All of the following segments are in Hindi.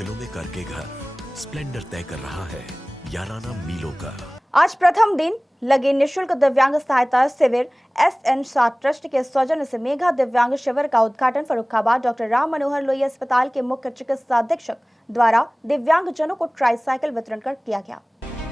दिलों में करके घर स्प्लेंडर तय कर रहा है याराना मीलों का। आज प्रथम दिन लगे निशुल्क दिव्यांग सहायता शिविर SN सात ट्रस्ट के सौजन्य से मेगा दिव्यांग शिविर का उद्घाटन फर्रुखाबाद डॉक्टर राम मनोहर लोहिया अस्पताल के मुख्य चिकित्सा अधीक्षक द्वारा दिव्यांग जनों को ट्राईसाइकिल वितरण कर किया गया।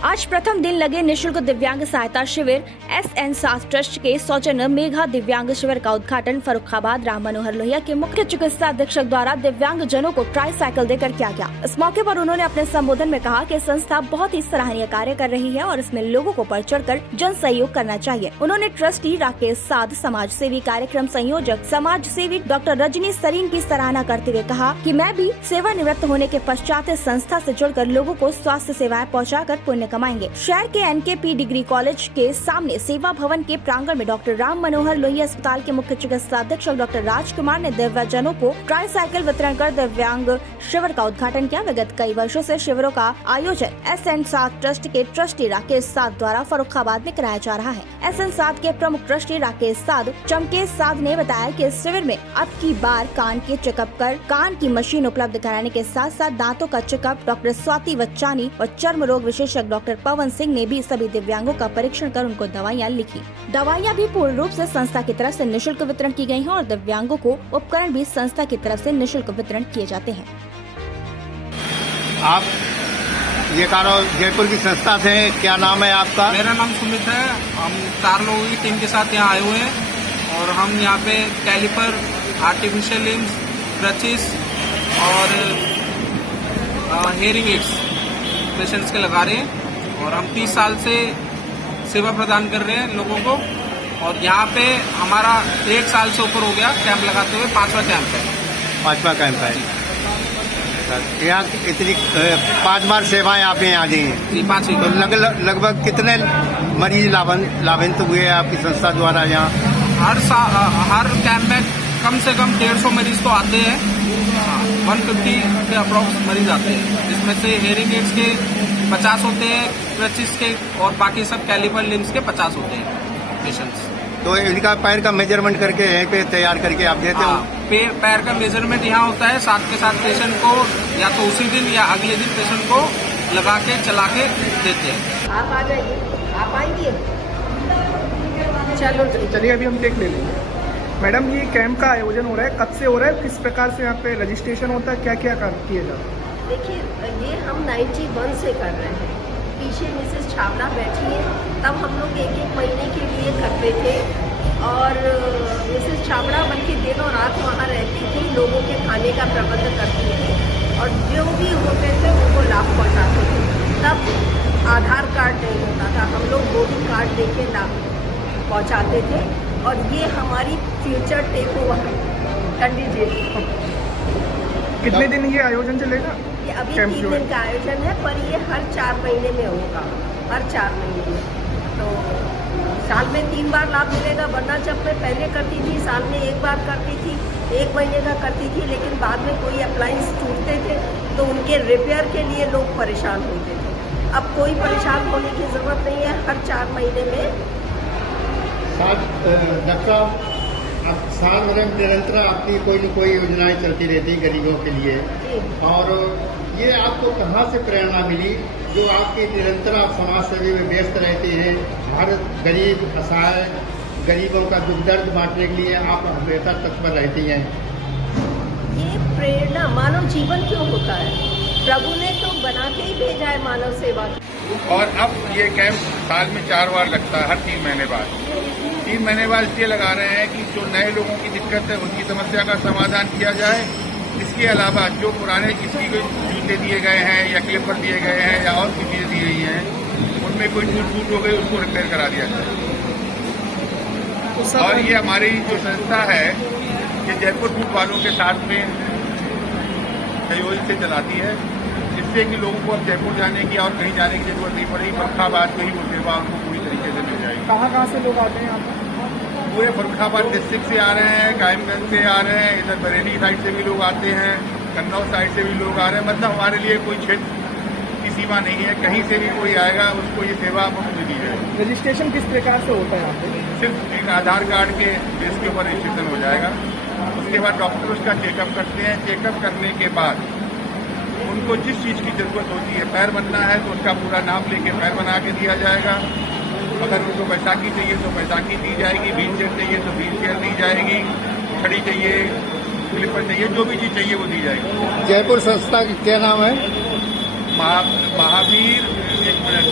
आज प्रथम दिन लगे निशुल्क दिव्यांग सहायता शिविर SN सात ट्रस्ट के सौजन्य मेगा दिव्यांग शिविर का उद्घाटन फर्रुखाबाद राम मनोहर लोहिया के मुख्य चिकित्सा अधीक्षक द्वारा दिव्यांग जनों को ट्राईसाइकिल देकर किया गया। इस मौके पर उन्होंने अपने संबोधन में कहा कि संस्था बहुत ही सराहनीय कार्य कर रही है और इसमें लोगों को बढ़ चढ़कर जन सहयोग करना चाहिए। उन्होंने ट्रस्टी राकेश साध, समाज सेवी कार्यक्रम संयोजक समाज सेवी डॉक्टर रजनी सरीन की सराहना करते हुए कहा कि मैं भी सेवानिवृत्त होने के पश्चात इस संस्था से जुड़कर लोगों को स्वास्थ्य सेवाएं पहुंचाकर पुण्य कमाएंगे। शहर के NKP डिग्री कॉलेज के सामने सेवा भवन के प्रांगण में डॉक्टर राम मनोहर लोहिया अस्पताल के मुख्य चिकित्सा अधीक्षक डॉक्टर राजकुमार ने दिव्यांगजनों को ट्राईसाइकिल वितरण कर दिव्यांग शिविर का उद्घाटन किया। विगत कई वर्षों से शिविरों का आयोजन SN सात ट्रस्ट के ट्रस्टी राकेश साध द्वारा फर्रुखाबाद में कराया जा रहा है। SN सात के प्रमुख ट्रस्टी राकेश साध चमकेश साध ने बताया कि इस शिविर में अब की बार कान के चेकअप कर कान की मशीन उपलब्ध कराने के साथ साथ दांतों का चेकअप डॉक्टर स्वाति बच्चानी और चर्म रोग विशेषज्ञ डॉक्टर पवन सिंह ने भी सभी दिव्यांगों का परीक्षण कर उनको दवाइयाँ लिखी। दवाइयाँ भी पूर्ण रूप से संस्था की तरफ से निशुल्क वितरण की गई हैं और दिव्यांगों को उपकरण भी संस्था की तरफ से निशुल्क वितरण किए जाते हैं। आप ये कारो जयपुर की संस्था से, क्या नाम है आपका? मेरा नाम सुमित है। हम 4 लोगों की टीम के साथ यहाँ आए हुए हैं और हम यहाँ पे कैलिपर, आर्टिफिशियल लिम्स, क्रचेस और हेयरिंग एड्स पेशेंट्स के लगा रहे हैं और हम 30 साल से सेवा प्रदान कर रहे हैं लोगों को। और यहाँ पे हमारा 1 साल से ऊपर हो गया कैंप लगाते हुए, 5वां कैंप है। 5वां कैंप है। यहाँ इतनी 5 बार सेवाएं आप यहाँ दी हैं जी, 5 तो लगभग कितने मरीज लाभान्वित हुए आपकी संस्था द्वारा? यहाँ हर कैंप में कम से कम 150 मरीज तो आते हैं। 150 के अप्रॉक्स मरीज आते हैं, जिसमें से हेयरिंग एड्स के 50 होते हैं, क्रचेस के और बाकी सब कैलिपर लिम्स के 50 होते हैं पेशेंट्स। तो इनका पैर का मेजरमेंट करके यहीं पे तैयार करके आप देते हो? पैर का मेजरमेंट यहाँ होता है, साथ के साथ पेशेंट को या तो उसी दिन या अगले दिन पेशेंट को लगा के चला के देते हैं। आप आ जाइए, आप आएंगे? चलो चलिए, अभी हम टेक ले लेंगे। मैडम, ये कैंप का आयोजन हो रहा है, कब से हो रहा है, किस प्रकार से यहाँ पे रजिस्ट्रेशन होता है, क्या क्या काम किए जाता है? देखिए, ये हम 91 से कर रहे हैं। पीछे मिसेस छावड़ा बैठी है, तब हम लोग 1-1 महीने के लिए करते थे और मिसेस छावड़ा बल्कि दिन और रात वहाँ रहती थी, लोगों के खाने का प्रबंध करती थी और जो भी होते थे उनको लाभ पहुँचाते थे। तब आधार कार्ड नहीं होता था, हम लोग वोटिंग कार्ड दे के लाभ पहुँचाते थे और ये हमारी फ्यूचर टेक ओवर कैंडिडेट। कितने दिन ये आयोजन चलेगा? ये अभी 3 दिन का आयोजन है, पर ये हर 4 महीने में होगा, हर 4 महीने में। तो साल में 3 बार लाभ मिलेगा, वरना जब मैं पहले करती थी साल में 1 बार करती थी, 1 महीने का करती थी, लेकिन बाद में कोई अप्लायंस टूटते थे तो उनके रिपेयर के लिए लोग परेशान होते थे। अब कोई परेशान होने की जरूरत नहीं है, हर 4 महीने में। डॉक्टर, साल भर में निरंतर आपकी कोई न कोई योजनाएं चलती रहती गरीबों के लिए, और ये आपको कहाँ से प्रेरणा मिली जो आपकी निरंतर आप समाज सेवी में व्यस्त रहती हैं? हर गरीब असहाय गरीबों का दुख दर्द बांटने के लिए आप हमेशा तत्पर रहती हैं। ये प्रेरणा मानव जीवन क्यों होता है? प्रभु ने तो बना के ही भेजा है मानव सेवा। और अब ये कैंप साल में 4 बार लगता है, हर 3 महीने बाद। 3 महीने बाद इसलिए लगा रहे हैं कि जो नए लोगों की दिक्कत है उनकी समस्या का समाधान किया जाए। इसके अलावा जो पुराने किसी को जूते दिए गए हैं या क्लिपर दिए गए हैं या और चीजें दी गई हैं, उनमें कोई टूट हो गई, उसको रिपेयर करा दिया जाए। और ये हमारी जो संस्था है, ये जयपुर फूट वालों के साथ में सहयोग से चलाती है, जिससे कि लोगों को अब जयपुर जाने की और कहीं जाने की जरूरत नहीं पड़ेगी। फर्रुखाबाद में ही वो सेवा उनको पूरी तरीके से मिल जाएगी। कहाँ से लोग आते हैं यहाँ? पूरे फर्रुखाबाद डिस्ट्रिक्ट से आ रहे हैं, कायमगंज से आ रहे हैं, इधर बरेली साइड से भी लोग आते हैं, कन्नौज साइड से भी लोग आ रहे हैं। मतलब हमारे लिए कोई क्षेत्र की सीमा नहीं है, कहीं से भी कोई आएगा उसको ये सेवा मुफ्त दी जाएगी। रजिस्ट्रेशन किस प्रकार से होता है यहाँ पे? सिर्फ एक आधार कार्ड के बेस के ऊपर रजिस्ट्रेशन हो जाएगा। उसके बाद डॉक्टर उसका चेकअप करते हैं। चेकअप करने के बाद उनको जिस चीज़ की ज़रूरत होती है, पैर बनना है तो उसका पूरा नाम लेके पैर बना के दिया जाएगा। अगर उनको बैसाखी चाहिए तो बैसाखी दी जाएगी, व्हील चेयर चाहिए तो व्हील चेयर दी जाएगी, छड़ी चाहिए, स्लीपर चाहिए, जो भी चीज़ चाहिए वो दी जाएगी। जयपुर संस्था की क्या नाम है? महावीर। एक मिनट।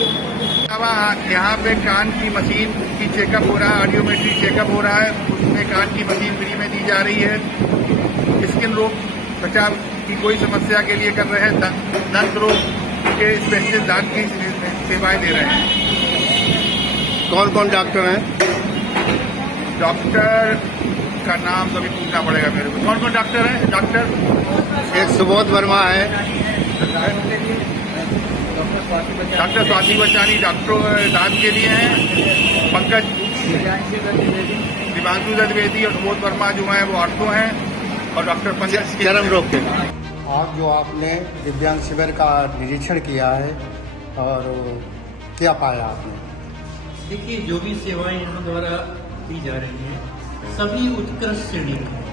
यहाँ पे कान की मशीन की चेकअप हो रहा है, ऑडियोमेट्री चेकअप हो रहा है, उसमें कान की मशीन फ्री में दी जा रही है। स्किन रोग बचाव की कोई समस्या के लिए कर रहे हैं, दंत रोग के स्पेशलिस्ट दांत की सेवाएं दे रहे हैं। कौन कौन डॉक्टर हैं? डॉक्टर का नाम तो अभी पूछना पड़ेगा मेरे को। कौन कौन डॉक्टर हैं? डॉक्टर एक सुबोध वर्मा है, डॉक्टर स्वाति बचानी डॉक्टर दांत के लिए हैं, पंकज दिवांशु द्विवेदी और सुबोध वर्मा जो हैं वो ऑर्थो हैं, और डॉक्टर पंकज चरम रोग के। आज जो आपने दिव्यांग शिविर का निरीक्षण किया है, और क्या पाया आपने? देखिए, जो भी सेवाएं यहाँ द्वारा दी जा रही हैं सभी उत्कृष्ट श्रेणी की हैं,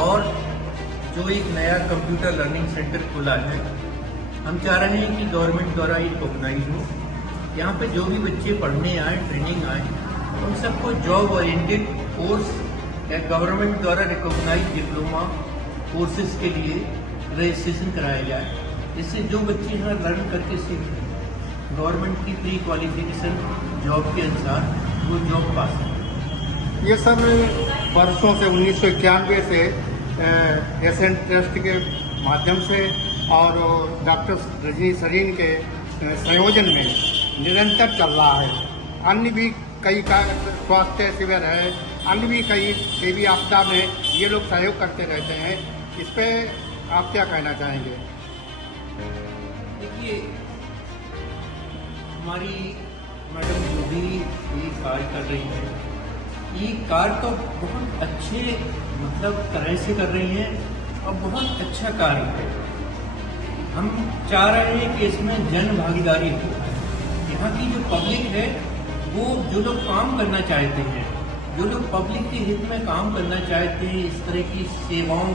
और जो एक नया कंप्यूटर लर्निंग सेंटर खुला है, हम चाह रहे हैं कि गवर्नमेंट द्वारा ये टोकनाइज हो। यहाँ पे जो भी बच्चे पढ़ने आए, ट्रेनिंग आए, उन सबको जॉब ओरिएंटेड कोर्स या गवर्नमेंट द्वारा रिकॉग्नाइज डिप्लोमा कोर्सेज के लिए रजिस्ट्रेशन कराया जाए, जिससे जो बच्चे यहाँ लर्न करके सीखें, गवर्नमेंट की प्री क्वालिफिकेशन जॉब के अनुसार वो जॉब पा सकें। ये सब वर्षों से 1991 से एसएन ट्रस्ट के माध्यम से और डॉक्टर रजनी सरीन के संयोजन में निरंतर चल रहा है। अन्य भी कई स्वास्थ्य शिविर है, अन्य भी कई भी आपदा में ये लोग सहयोग करते रहते हैं। इस पे आप क्या कहना चाहेंगे? देखिए, हमारी मैडम जो भी ये कार्य कर रही है, ये कार्य तो बहुत अच्छे तरह से कर रही हैं और बहुत अच्छा कार्य है। हम चाह रहे हैं कि इसमें जन भागीदारी हो। यहाँ की जो पब्लिक है, वो जो लोग काम करना चाहते हैं, जो लोग पब्लिक के हित में काम करना चाहते हैं, इस तरह की सेवाओं का